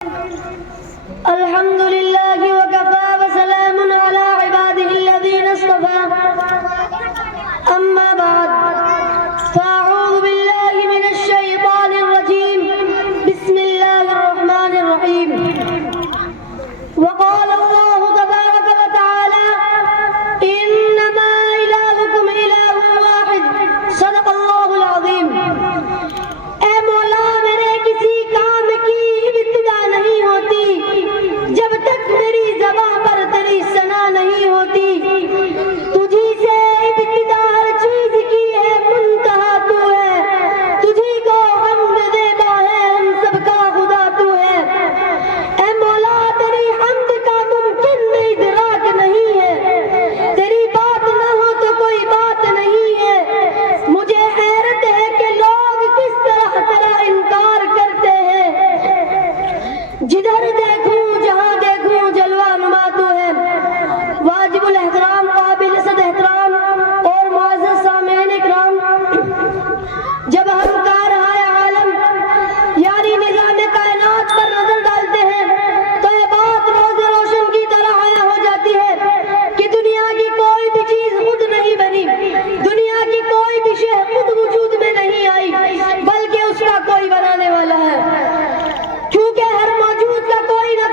الحمد لله وكفى وسلام على عباده الذين اصطفى أما بعد فأعوذ بالله من الشيطان الرجيم بسم الله الرحمن الرحيم وقال الله تبارك وتعالى إنما إلهكم إله واحد صدق الله العظيم. اے مولا میرے کسی کام کی ابتدا نہیں ہوتی جب تک میری زبان پر تیری ثنا نہیں ہوتی. تجھی سے ابتدا ہر چیز کی ہے منتہا تو ہے. تجھی کو حمد دیتا ہے ہم سب کا خدا تو ہے. اے مولا تیری حمد کا ممکن ادراک نہیں ہے. تیری بات نہ ہو تو کوئی بات نہیں ہے. مجھے حیرت ہے کہ لوگ کس طرح تیرا انکار کرتے ہیں. جدھر دیکھوں جہاں دیکھوں جلوہ نما تو ہے. واجب الاحترام قابل صد احترام اور معزز سامعین اکرام، جب ہم کارہائے عالم یعنی نظام کائنات پر نظر ڈالتے ہیں تو یہ بات روز روشن کی طرح عیاں ہو جاتی ہے کہ دنیا کی کوئی بھی چیز خود نہیں بنی، دنیا کی کوئی بھی شے خود وجود میں نہیں آئی، بلکہ اس کا کوئی بنانے والا ہے. کیونکہ ہر موجود کا کوئی نہ